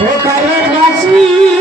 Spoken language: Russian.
ও কালের বাসি